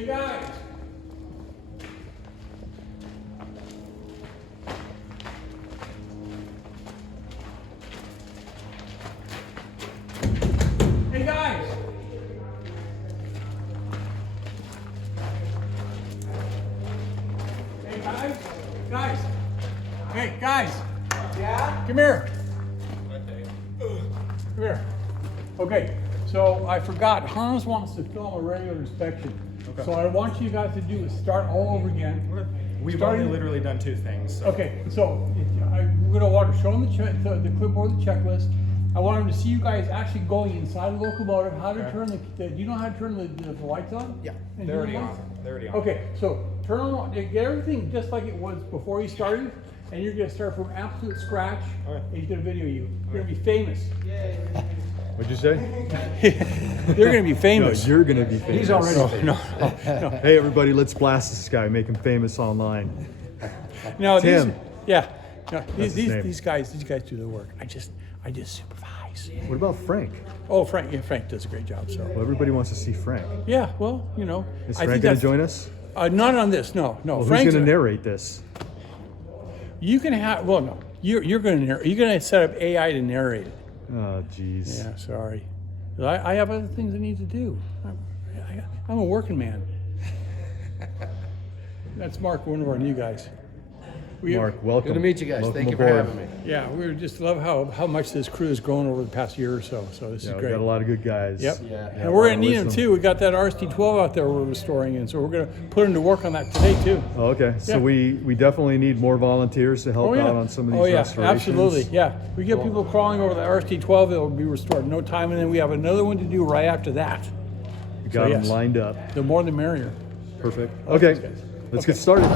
Hey guys. Hey guys. Hey guys. Guys. Hey guys. Yeah? Come here. Come here. Okay, so I forgot. Hans wants to film a regular inspection. Okay. So I want you guys to do is start all over again. We've Starting- only literally done 2 things. So. Okay, so we're gonna want to show them the clipboard, the checklist. I want them to see you guys actually going inside the locomotive, how to turn do you know how to turn the lights on? Yeah, And they're already turn on. them They're already on. Okay, so turn them on, get everything just like it was before you started, and you're gonna start from absolute scratch, Okay. and he's gonna video you. You're gonna be famous. What'd you say? You're gonna be No, famous. you're gonna be famous. He's already No, Hey everybody, let's blast this guy, make him famous online. no, Tim. No, his name. these guys do the work. I just supervise. What about Frank? Oh, Frank, yeah, Frank does a great job. So Well, everybody wants to see Frank. yeah, well, you know, Is I Frank think gonna that's join us? Not on this. No. Well, Frank's who's gonna narrate this? You can have. Well, no, you're gonna narrate. You're gonna set up AI to narrate it. Oh, jeez. Yeah, sorry. I have other things I need to do. I'm a working man. That's Mark, one of our new guys. Mark, welcome. Good to meet you guys. Welcome Thank you for aboard. having me. Yeah, we just love how much this crew has grown over the past year or so. So this Yeah, is we great. got a lot of good guys. Yep. Yeah. And we're a lot gonna of need them wisdom. too. We got that RST-12 out there we're restoring, and so we're gonna put them to work on that today too. Oh, okay, so Yeah. we definitely need more volunteers to help out on some of these Oh yeah, restorations. absolutely. Yeah, we get people crawling over the RST-12. It'll be restored in no time, and then we have another one to do right after that. We got So, them yes. lined up. The more the merrier. Perfect. Okay, Okay, guys. let's Okay. get started.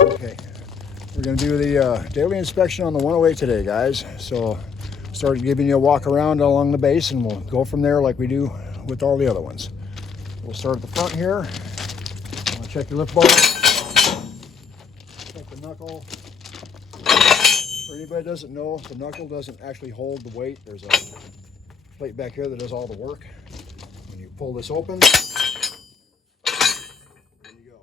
Okay, we're going to do the daily inspection on the 108 today, guys. So started giving you a walk around along the base, and we'll go from there like we do with all the other ones. We'll start at the front here. I'll check your lift bar, check the knuckle. For anybody that doesn't know, the knuckle doesn't actually hold the weight. There's a plate back here that does all the work. When you pull this open, there you go.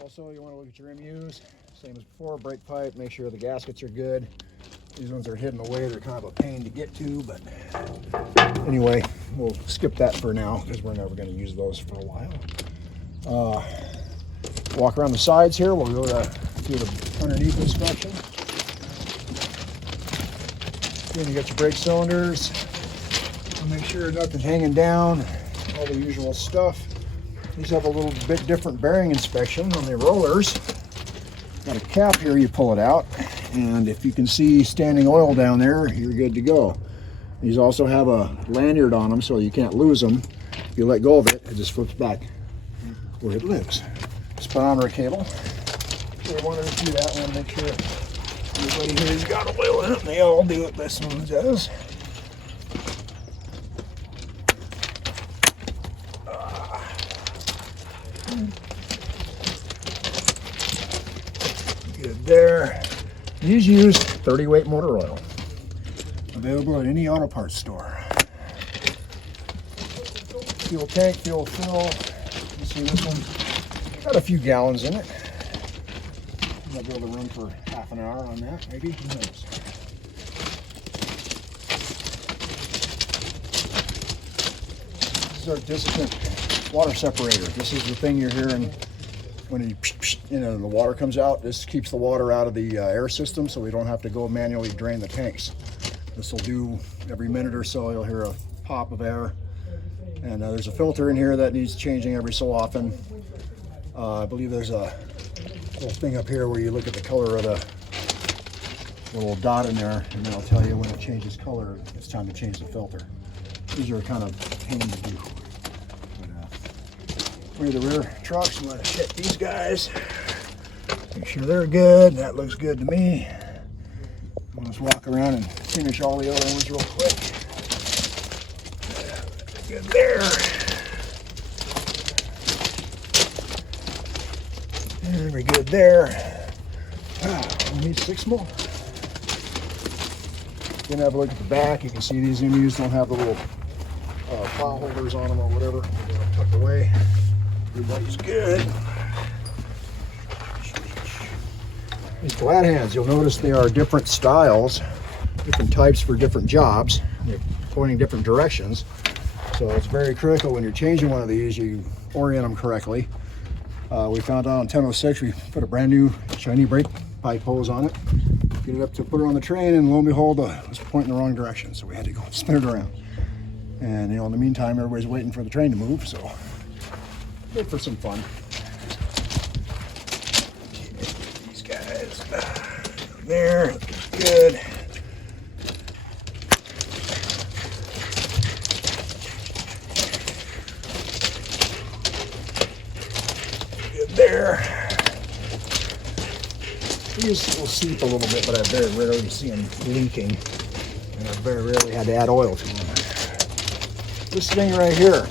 Also, you want to look at your MUs, same as before, brake pipe, make sure the gaskets are good. These ones are hidden away, they're kind of a pain to get to, but anyway, we'll skip that for now because we're never going to use those for a while. Walk around the sides here, we'll go to do the underneath inspection. Then you got your brake cylinders, make sure nothing's hanging down, all the usual stuff. These have a little bit different bearing inspection on the rollers. Got a cap here, you pull it out, and if you can see standing oil down there, you're good to go. These also have a lanyard on them so you can't lose them. If you let go of it, it just flips back where it lives. Speedometer cable. So we wanted to do that. I want to make sure everybody here's got oil in it, and they all do it. This one does. Good there. These use 30 weight motor oil. Available at any auto parts store. fuel tank, fuel fill. You see this one got a few gallons in it. Might be able to run for half an hour on that, maybe, who knows. This is our dissipant water separator. This is the thing you're hearing when the water comes out. This keeps the water out of the air system, so we don't have to go manually drain the tanks. This will do every minute or so. You'll hear a pop of air, and there's a filter in here that needs changing every so often. I believe there's a little thing up here where you look at the color of the little dot in there, and that'll tell you when it changes color, it's time to change the filter. These are kind of pain to do. We're the rear trucks. I'm gonna check these guys, make sure they're good. That looks good to me. I'll just walk around and finish all the other ones real quick. Good there. Very good there. We need 6 more. Then have a look at the back. You can see these MUs don't have the little file holders on them or whatever. They're tucked away. Everybody's good. These glad hands, you'll notice they are different styles, different types for different jobs. They're pointing different directions. So it's very critical when you're changing one of these, you orient them correctly. We found out on 1006, we put a brand new shiny brake pipe hose on it. Get it up to put it on the train, and lo and behold, it was pointing the wrong direction. So we had to go spin it around. And in the meantime, everybody's waiting for the train to move, so good for some fun. These guys there, good. There. These will seep a little bit, but I very rarely see them leaking, and I very rarely had to add oil to them. This thing right here,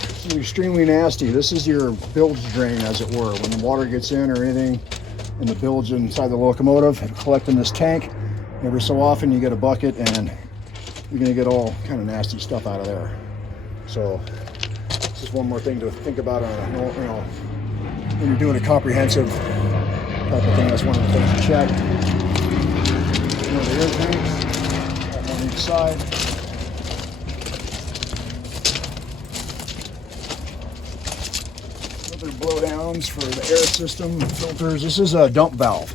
this is extremely nasty. This is your bilge drain, as it were. When the water gets in or anything in the bilge inside the locomotive, it'll collect in this tank. Every so often you get a bucket, and you're going to get all kind of nasty stuff out of there. So this is one more thing to think about on when you're doing a comprehensive type of thing. That's one of the things to check. The air tanks on each side. Other blowdowns for the air system, filters. This is a dump valve.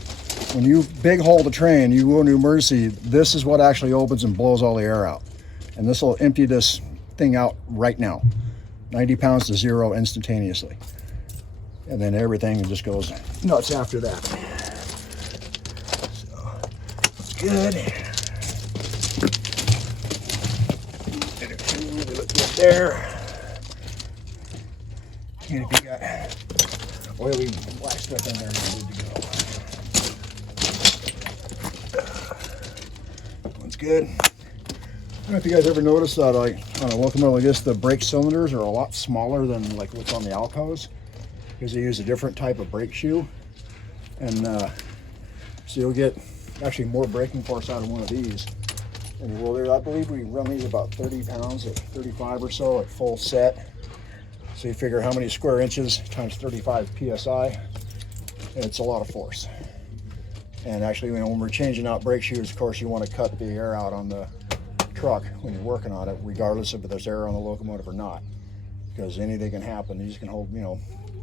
When you big haul the train, you go into emergency, this is what actually opens and blows all the air out. And this will empty this thing out right now. 90 pounds to zero instantaneously. And then everything just goes nuts after that. So that's good. We look good there. And if you got oily black stuff in there, you're good to go. One's good. I don't know if you guys ever noticed that, like on a locomotive like this, the brake cylinders are a lot smaller than like what's on the Alcos, because they use a different type of brake shoe, and so you'll get actually more braking force out of one of these. And I believe we run these about 30 pounds at 35 or so at full set. So you figure how many square inches times 35 psi, and it's a lot of force. And actually, when we're changing out brake shoes, of course, you want to cut the air out on the truck when you're working on it, regardless if there's air on the locomotive or not, because anything can happen. These can hold,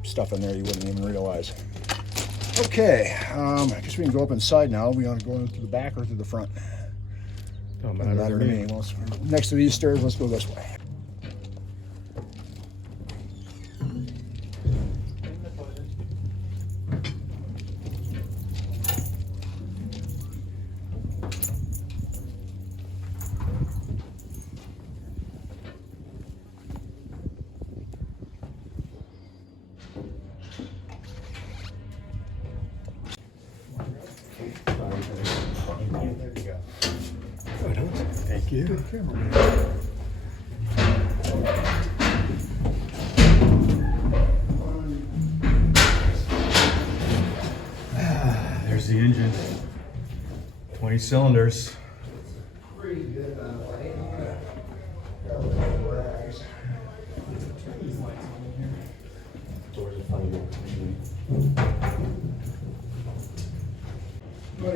stuff in there you wouldn't even realize. Okay, I guess we can go up inside now. We want to go in through the back or through the front? Don't matter to me. Well, next to these stairs, let's go this way. Thank you. Good camera. There's the engine. 20 cylinders.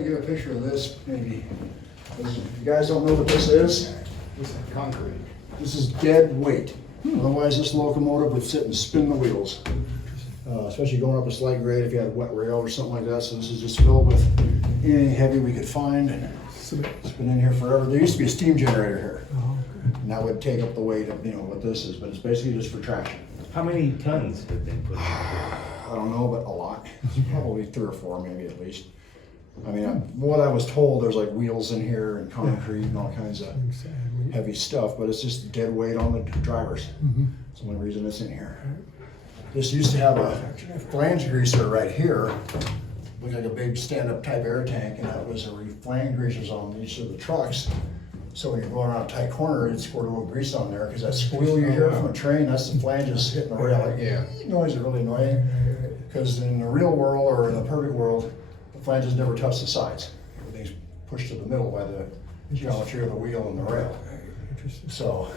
get a picture of this, maybe. If you guys don't know what this is, This is concrete. this is dead weight. Otherwise, this locomotive would sit and spin the wheels. Especially going up a slight grade if you had wet rail or something like that. So this is just filled with anything heavy we could find. And it's been in here forever. There used to be a steam generator here. And that would take up the weight of, what this is, but it's basically just for traction. How many tons have been put in? I don't know, but a lot. Probably 3 or 4, maybe at least. I mean, what I was told, there's like wheels in here and concrete and all kinds of heavy stuff, but it's just dead weight on the drivers. That's the only reason it's in here. This used to have a flange greaser right here, looked like a big stand-up type air tank, and that was a flange greasers on each of the trucks. So when you're going around a tight corner, you'd squirt a little grease on there, because that squeal you hear from a train, that's the flanges hitting the rail. Like, noise is really annoying, because in the real world, or in the perfect world, the flanges never touch the sides. Everything's pushed to the middle by the geometry of the wheel and the rail. So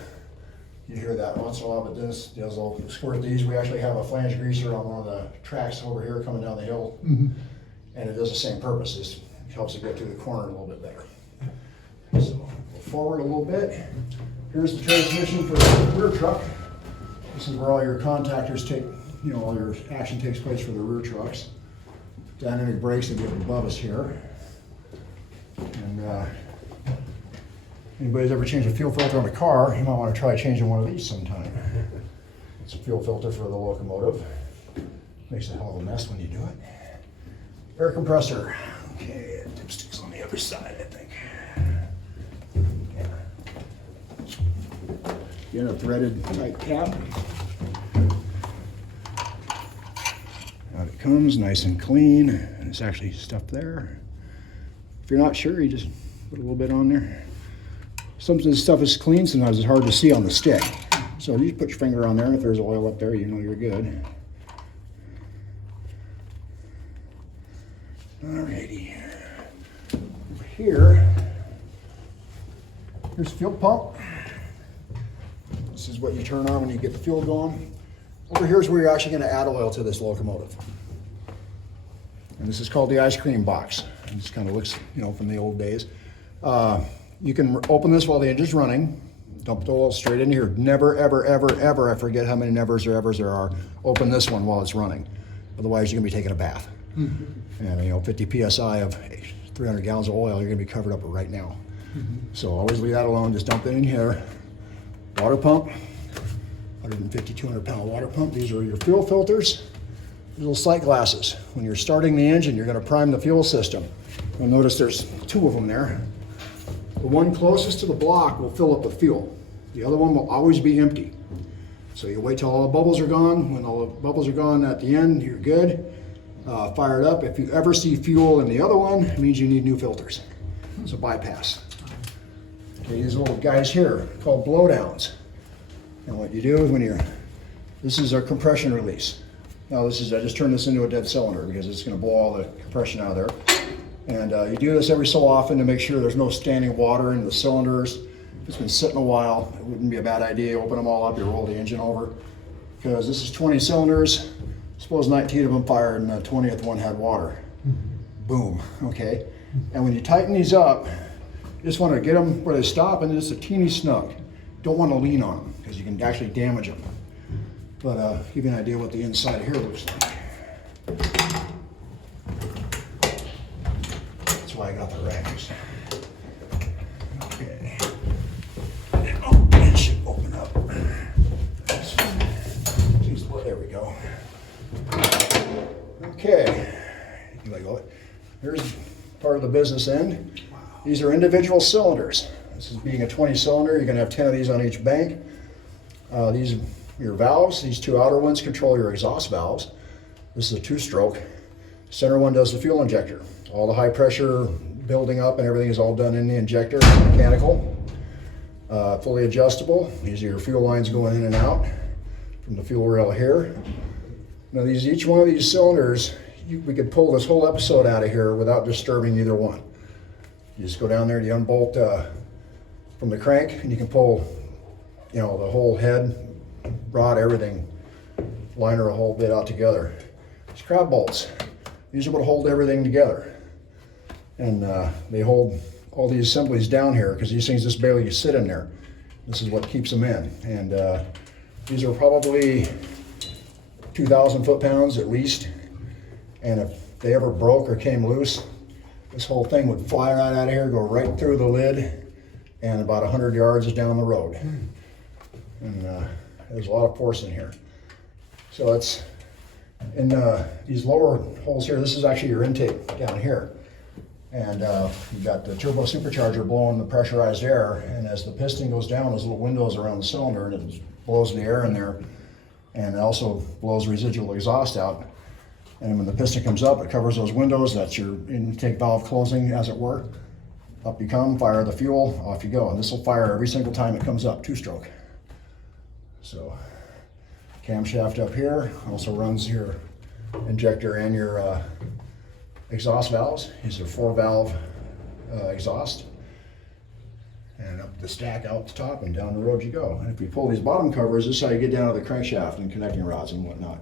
you hear that once in a while, but this does all squirt these. We actually have a flange greaser on one of the tracks over here coming down the hill, and it does the same purpose. It helps it get through the corner a little bit better. So go forward a little bit. Here's the transmission for the rear truck. This is where all your contactors take, all your action takes place for the rear trucks. Dynamic brakes that get above us here. And anybody's ever changed a fuel filter on a car, you might want to try changing one of these sometime. It's a fuel filter for the locomotive. Makes a hell of a mess when you do it. Air compressor. Okay, dipsticks on the other side, I think. Get a threaded tight cap. Out it comes, nice and clean. And it's actually stuff there. If you're not sure, you just put a little bit on there. Some of this stuff is clean, sometimes it's hard to see on the stick. So you just put your finger on there, and if there's oil up there, you know you're good. Alrighty. Over here, here's the fuel pump. This is what you turn on when you get the fuel going. Over here is where you're actually going to add oil to this locomotive. And this is called the ice cream box. It just kind of looks, from the old days. You can open this while the engine's running, dump the oil straight in here. Never, ever, ever, ever, I forget how many nevers or evers there are, open this one while it's running. Otherwise, you're gonna be taking a bath. And 50 PSI of 300 gallons of oil, you're gonna be covered up right now. So always leave that alone, just dump it in here. Water pump, 150, 200 pound water pump. These are your fuel filters. These little sight glasses. When you're starting the engine, you're gonna prime the fuel system. You'll notice there's 2 of them there. The one closest to the block will fill up with fuel. The other one will always be empty. So you wait till all the bubbles are gone. When all the bubbles are gone at the end, you're good. Fire it up. If you ever see fuel in the other one, it means you need new filters. So bypass. Okay, these little guys here called blowdowns. And what you do is this is our compression release. Now I just turned this into a dead cylinder because it's gonna blow all the compression out of there. And you do this every so often to make sure there's no standing water in the cylinders. If it's been sitting a while, it wouldn't be a bad idea. Open them all up, you roll the engine over. Because this is 20 cylinders. Suppose 19 of them fired and the 20th one had water. Boom, okay? And when you tighten these up, you just want to get them where they stop and just a teeny snug. Don't want to lean on them because you can actually damage them. But give you an idea what the inside here looks like. That's why I got the racks. Okay. Oh, it should open up. Jeez, well, there we go. Okay. Here's part of the business end. These are individual cylinders. This is being a 20 cylinder. You're going to have 10 of these on each bank. These are your valves. These 2 outer ones control your exhaust valves. This is a 2-stroke. Center one does the fuel injector. All the high pressure building up and everything is all done in the injector, mechanical. Fully adjustable. These are your fuel lines going in and out from the fuel rail here. Now each one of these cylinders, we could pull this whole episode out of here without disturbing either one. You just go down there and you unbolt from the crank and you can pull, the whole head, rod, everything, liner a whole bit out together. These crab bolts, these are what hold everything together. And they hold all these assemblies down here because these things just barely sit in there. This is what keeps them in. And these are probably 2,000 foot-pounds at least. And if they ever broke or came loose, this whole thing would fly right out of here, go right through the lid, and about 100 yards is down the road. And there's a lot of force in here. So it's in these lower holes here. This is actually your intake down here. And you've got the turbo supercharger blowing the pressurized air, and as the piston goes down, there's little windows around the cylinder, and it blows the air in there, and it also blows residual exhaust out. And when the piston comes up, it covers those windows. That's your intake valve closing, as it were. Up you come, fire the fuel, off you go. And this will fire every single time it comes up, 2-stroke. So, camshaft up here also runs your injector and your exhaust valves. These are 4-valve exhaust. And up the stack out the top and down the road you go. And if you pull these bottom covers, this is how you get down to the crankshaft and connecting rods and whatnot.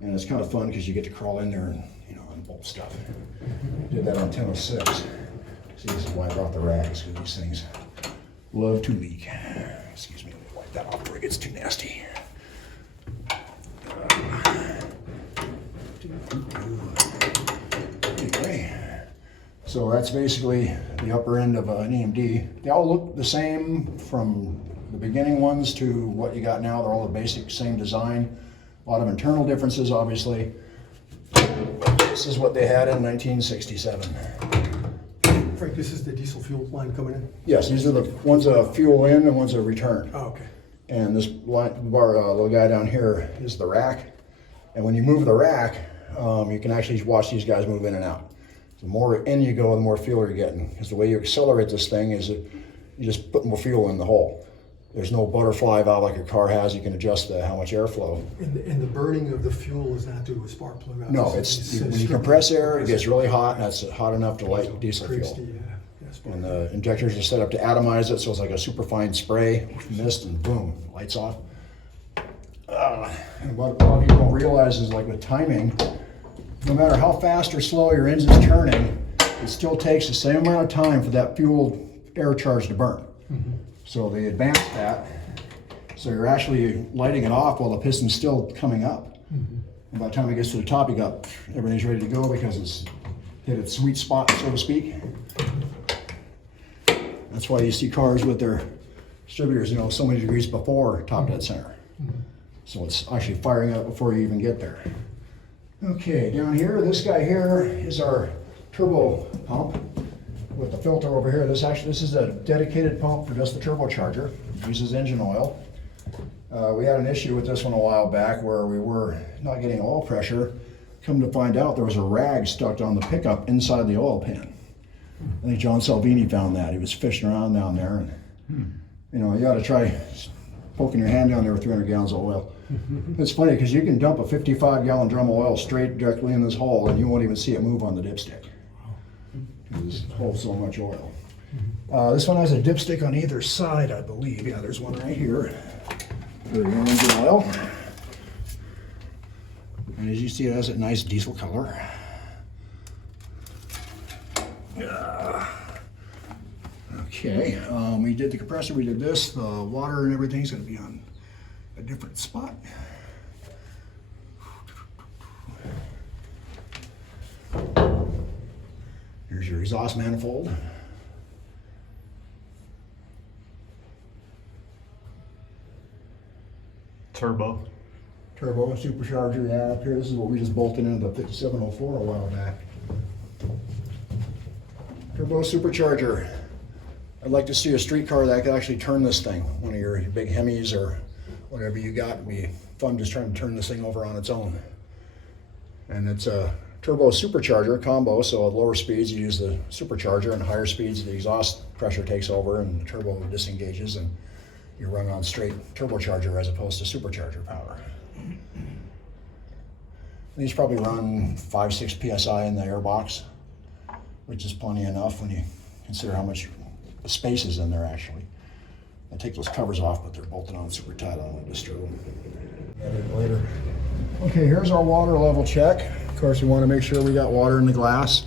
And it's kind of fun because you get to crawl in there and, you know, unbolt stuff. Did that on 1006. See, this is why I brought the rags, because these things love to leak. Excuse me, let me wipe that off before it gets too nasty. Anyway, so that's basically the upper end of an EMD. They all look the same from the beginning ones to what you got now. They're all the basic same design. A lot of internal differences, obviously. This is what they had in 1967. Frank, this is the diesel fuel line coming in? Yes, these are the one's a fuel in and one's a return. Oh, okay. And this little guy down here is the rack. And when you move the rack, you can actually watch these guys move in and out. The more in you go, the more fuel you're getting. Because the way you accelerate this thing is that you just put more fuel in the hole. There's no butterfly valve like your car has. You can adjust how much airflow. And the burning of the fuel is not due to a spark plug? No, it's when you compress air, it gets really hot, and that's hot enough to light diesel fuel. And the injectors are set up to atomize it, so it's like a superfine spray, mist, and boom, lights off. And what a lot of people don't realize is, like with timing, no matter how fast or slow your engine's turning, it still takes the same amount of time for that fuel air charge to burn. Mm-hmm. So they advanced that, so you're actually lighting it off while the piston's still coming up. Mm-hmm. And by the time it gets to the top, everything's ready to go because it's hit its sweet spot, so to speak. That's why you see cars with their distributors, you know, so many degrees before top dead center. Mm-hmm. So it's actually firing up before you even get there. Okay, down here, this guy here is our turbo pump with the filter over here. This is a dedicated pump for just the turbocharger. It uses engine oil. We had an issue with this one a while back where we were not getting oil pressure. Come to find out, there was a rag stuck on the pickup inside the oil pan. I think John Salvini found that. He was fishing around down there, and you know, you ought to try poking your hand down there with 300 gallons of oil. It's funny because you can dump a 55-gallon drum of oil straight directly in this hole, and you won't even see it move on the dipstick. It holds so much oil. This one has a dipstick on either side, I believe. Yeah, there's one right here. There's your engine oil. And as you see, it has a nice diesel color. Okay, we did the compressor, we did this. The water and everything's going to be on a different spot. Here's your exhaust manifold. Turbo. Turbo, supercharger, yeah, up here. This is what we just bolted into the 5704 a while back. Turbo supercharger. I'd like to see a street car that could actually turn this thing. One of your big Hemis or whatever you got. It'd be fun just trying to turn this thing over on its own. And it's a turbo supercharger combo, so at lower speeds you use the supercharger, and higher speeds the exhaust pressure takes over and the turbo disengages, and you run on straight turbocharger as opposed to supercharger power. These probably run 5-6 psi in the airbox, which is plenty enough when you consider how much space is in there actually. I take those covers off, but they're bolted on super tight. I don't want to disturb them. Edit later. Okay, here's our water level check. Of course, we want to make sure we got water in the glass.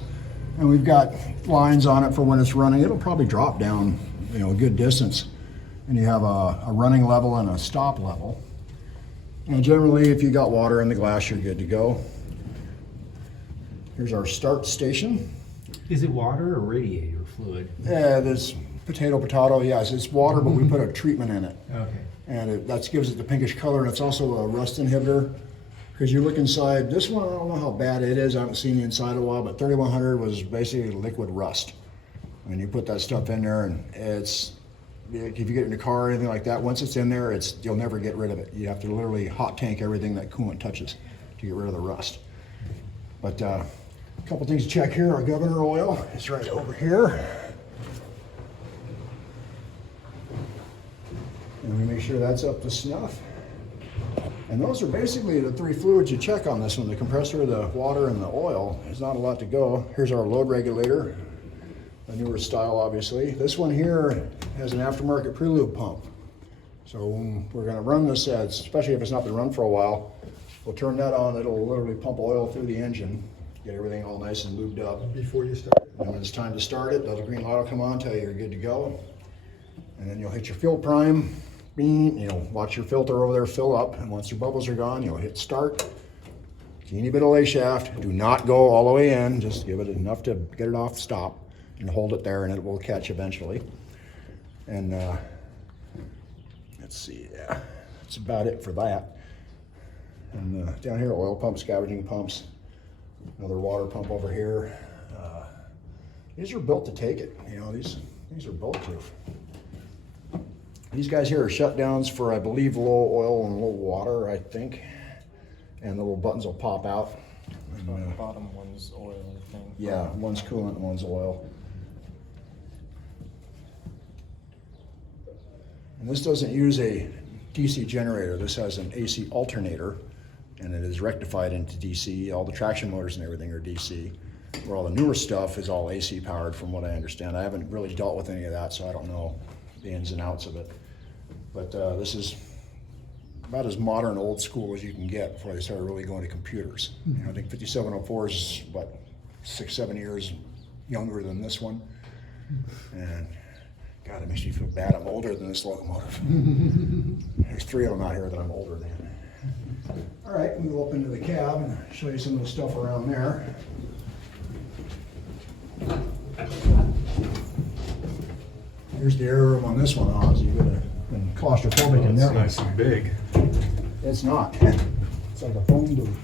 And we've got lines on it for when it's running. It'll probably drop down, you know, a good distance. And you have a running level and a stop level. And generally, if you got water in the glass, you're good to go. Here's our start station. Is it water or radiator fluid? Yeah, there's potato, yes, it's water, but we put a treatment in it. Okay. And that gives it the pinkish color, and it's also a rust inhibitor. Because you look inside, this one, I don't know how bad it is, I haven't seen the inside in a while, but 3100 was basically liquid rust. And you put that stuff in there, and it's, if you get in a car or anything like that, once it's in there, you'll never get rid of it. You have to literally hot tank everything that coolant touches to get rid of the rust. But a couple things to check here. Our governor oil is right over here. And we make sure that's up to snuff. And those are basically the three fluids you check on this one: the compressor, the water, and the oil. There's not a lot to go. Here's our load regulator, a newer style, obviously. This one here has an aftermarket prelude pump. So when we're gonna run this, especially if it's not been run for a while, we'll turn that on. It'll literally pump oil through the engine, get everything all nice and lubed up. Before you start. And when it's time to start it, the green light will come on, tell you you're good to go. And then you'll hit your fuel prime. Bean, you know, watch your filter over there fill up, and once your bubbles are gone, you'll hit start. Teeny bit of lay shaft. Do not go all the way in. Just give it enough to get it off stop, and hold it there, and it will catch eventually. And let's see, yeah, that's about it for that. And down here, oil pumps, scavenging pumps, another water pump over here. These are built to take it. You know, these are bulletproof. These guys here are shutdowns for, I believe, low oil and low water, I think. And the little buttons will pop out. The bottom one's oil, I think. Yeah, one's coolant and one's oil. And this doesn't use a DC generator. This has an AC alternator, and it is rectified into DC. All the traction motors and everything are DC. Where all the newer stuff is all AC powered, from what I understand. I haven't really dealt with any of that, so I don't know the ins and outs of it. But this is about as modern, old school as you can get before they started really going to computers. You know, I think 5704 is, what, 6-7 years younger than this one. And God, it makes me feel bad. I'm older than this locomotive. There's 3 of them out here that I'm older than. All right, we'll go up into the cab and show you some of the stuff around there. Here's the air room on this one, Oz. You've been claustrophobic in there. It's nice and big. It's not. It's like a phone booth.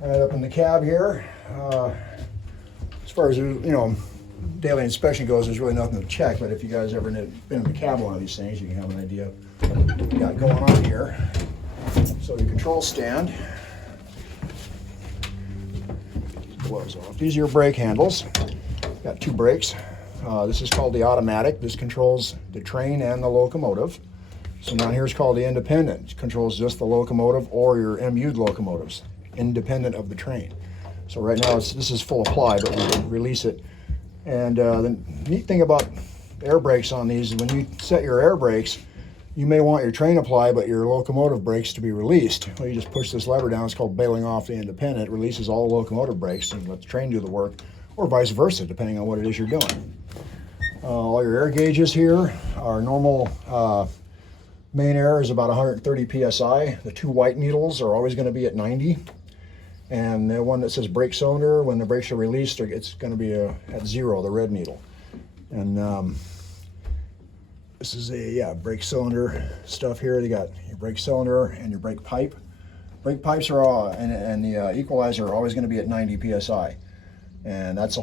All right, up in the cab here. As far as, you know, daily inspection goes, there's really nothing to check, but if you guys ever been in the cab of one of these things, you can have an idea of what we got going on here. So the control stand. Gloves off. These are your brake handles. Got 2 brakes. This is called the automatic. This controls the train and the locomotive. So down here is called the independent. It controls just the locomotive or your MU'd locomotives, independent of the train. So right now this is full apply, but we can release it. And the neat thing about air brakes on these is when you set your air brakes, you may want your train apply, but your locomotive brakes to be released. Well, you just push this lever down. It's called bailing off the independent. It releases all the locomotive brakes and let the train do the work, or vice versa, depending on what it is you're doing. All your air gauges here. Our normal main air is about 130 psi. The 2 white needles are always going to be at 90. And the one that says brake cylinder, when the brakes are released, it's going to be at 0, the red needle. And this is a brake cylinder stuff here. You got your brake cylinder and your brake pipe. Brake pipes are all, and the equalizer are always going to be at 90 psi. And that's the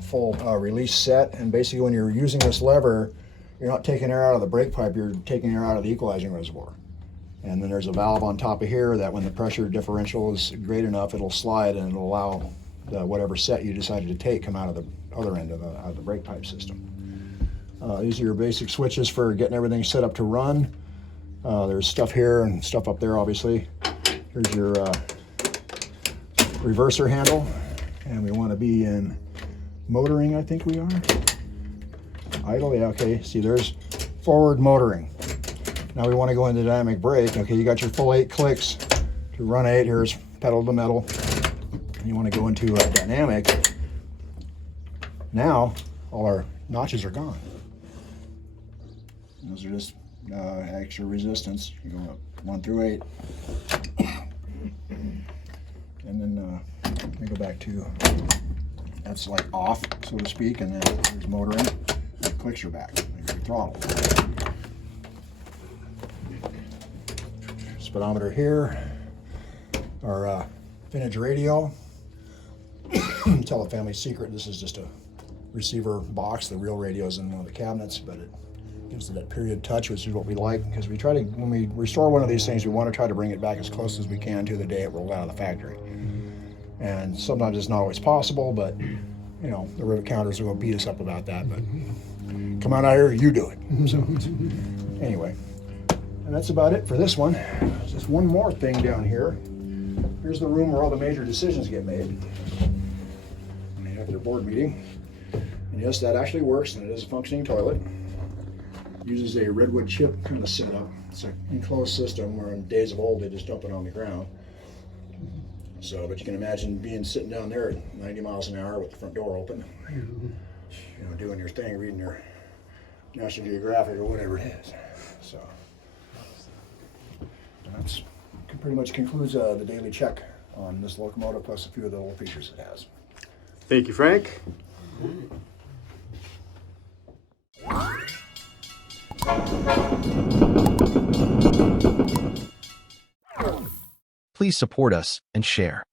full release set. And basically when you're using this lever, you're not taking air out of the brake pipe, you're taking air out of the equalizing reservoir. And then there's a valve on top of here that when the pressure differential is great enough, it'll slide and it'll allow whatever set you decided to take come out of the other end of the brake pipe system. These are your basic switches for getting everything set up to run. There's stuff here and stuff up there, obviously. Here's your reverser handle. And we want to be in motoring, I think we are. Idle, yeah, okay. See, there's forward motoring. Now we want to go into dynamic brake. Okay, you got your full 8 clicks to run 8. Here's pedal to metal. you want to go into a dynamic, now all our notches are gone. Those are just extra resistance. You go up 1 through 8. And then we go back to, that's like off, so to speak, and then there's motoring. It clicks your back, there's your throttle. Speedometer here, our vintage radio. Tell a family secret, this is just a receiver box. The real radio is in one of the cabinets, but it gives it that period touch, which is what we like, because we try to, when we restore one of these things, we want to try to bring it back as close as we can to the day it rolled out of the factory. And sometimes it's not always possible, but you know, the rivet counters will beat us up about that, but come on out here, you do it. So anyway, and that's about it for this one. There's just one more thing down here. Here's the room where all the major decisions get made. When they have their board meeting. And yes, that actually works, and it is a functioning toilet. Uses a redwood chip kind of setup. It's an enclosed system where in days of old they just dump it on the ground. So, but you can imagine being sitting down there at 90 miles an hour with the front door open, you know, doing your thing, reading your National Geographic or whatever it is. So, that's pretty much concludes the daily check on this locomotive, plus a few of the little features it has. Thank you, Frank. Please support us and share.